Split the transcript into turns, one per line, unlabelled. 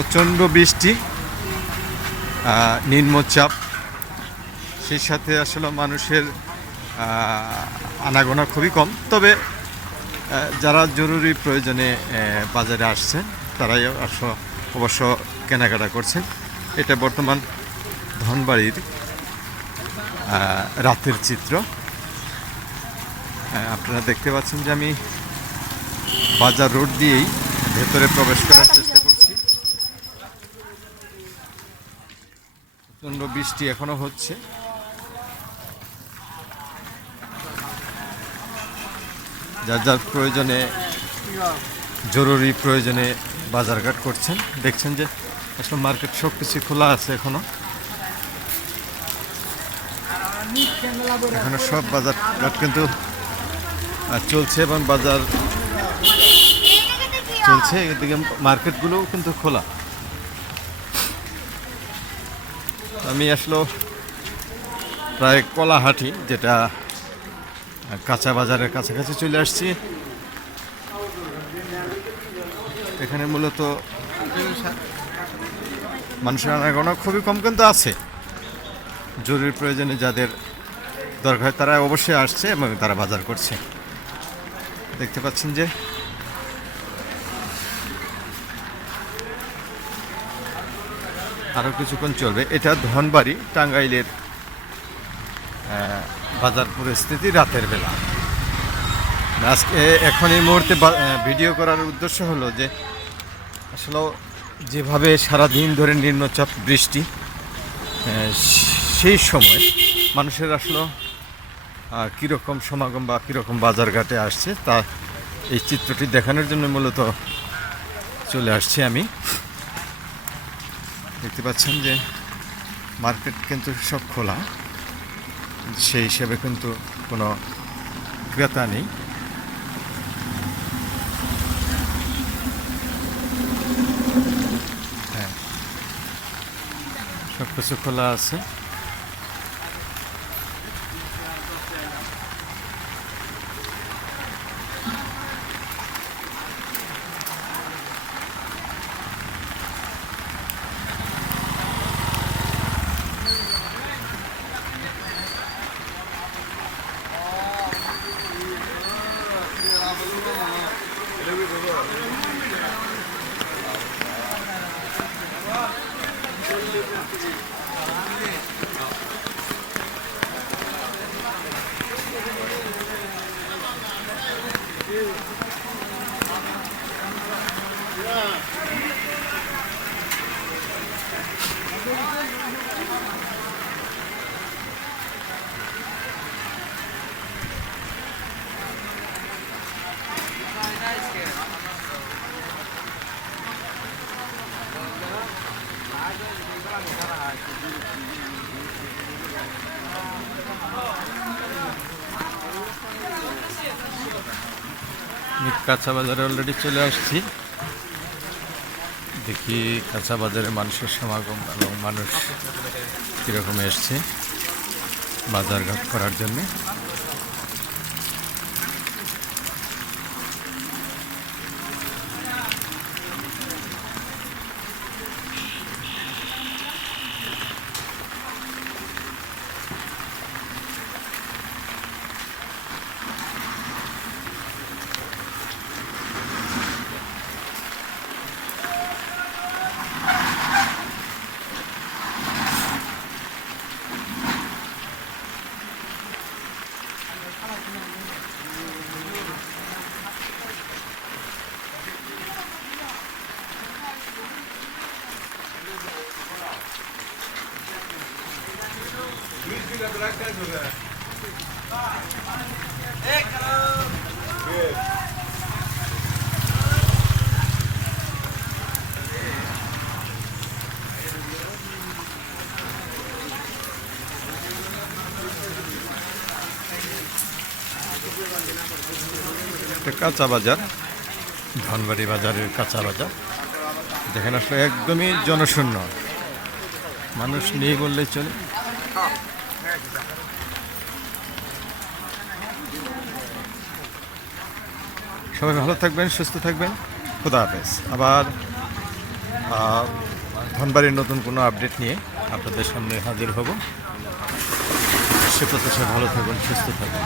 প্রচণ্ড বৃষ্টি নিম্নচাপ। সেই সাথে আসলে মানুষের আনাগোনা খুবই কম। তবে যারা জরুরি প্রয়োজনে বাজারে আসছেন, তারাই অবশ্য কেনাকাটা করছেন। এটা বর্তমান ধনবাড়ির রাতের চিত্র। আপনারা দেখতে পাচ্ছেন যে আমি বাজার রোড দিয়েই ভেতরে প্রবেশ করার চেষ্টা করছি প্রচণ্ড বৃষ্টি এখনও হচ্ছে। যার যার প্রয়োজনে, জরুরি প্রয়োজনে বাজারঘাট করছেন। দেখছেন যে আসলে মার্কেট সব কিছু খোলা আছে এখনও। এখনও সব বাজার ঘাট কিন্তু চলছে এবং বাজার চলছে। এদিকে মার্কেটগুলোও কিন্তু খোলা। আমি আসলো প্রায় কলাহাটি, যেটা কাঁচা বাজারের কাছাকাছি চলে আসছি। এখানে মূলত মানুষের আনাগোনা খুবই কম কিন্তু আছে। জরুরি প্রয়োজনে যাদের দরকার তারা অবশ্যই আসছে এবং তারা বাজার করছে। দেখতে পাচ্ছেন যে আরও কিছুক্ষণ চলবে। এটা ধনবাড়ি টাঙ্গাইলের বাজার পরিস্থিতি রাতের বেলা। আজকে এখন এই মুহূর্তে ভিডিও করার উদ্দেশ্য হলো যে, আসলে যেভাবে সারাদিন ধরে নিম্নচাপ বৃষ্টি সেই সময় মানুষের আসলে কীরকম সমাগম বা কীরকম বাজারঘাটে আসছে, তা এই চিত্রটি দেখানোর জন্য মূলত চলে আসছি আমি। দেখতে পাচ্ছেন যে মার্কেট কিন্তু সব খোলা। সেই হিসেবে কিন্তু কোনো ক্রেতা নেই। হ্যাঁ। সব কিছু খোলা আছে। Yeah. কাঁচা বাজারে অলরেডি চলে আসছি। দেখি কাঁচা বাজারে মানুষের সমাগম এবং মানুষ কীরকম এসছে বাজারঘাট করার জন্যে। এটা কাঁচা বাজার, ধনবাড়ি বাজারের কাঁচা বাজার। যেখানে আসলে একদমই জনশূন্য। মানুষ নেই বললেই চলে। সবাই ভালো থাকবেন, সুস্থ থাকবেন। খুদা হাফেজ। আবার ধনবাড়ির নতুন কোনো আপডেট নিয়ে আপনাদের সামনে হাজির হব। সে প্রত্যাশা ভালো থাকুন সুস্থ থাকুন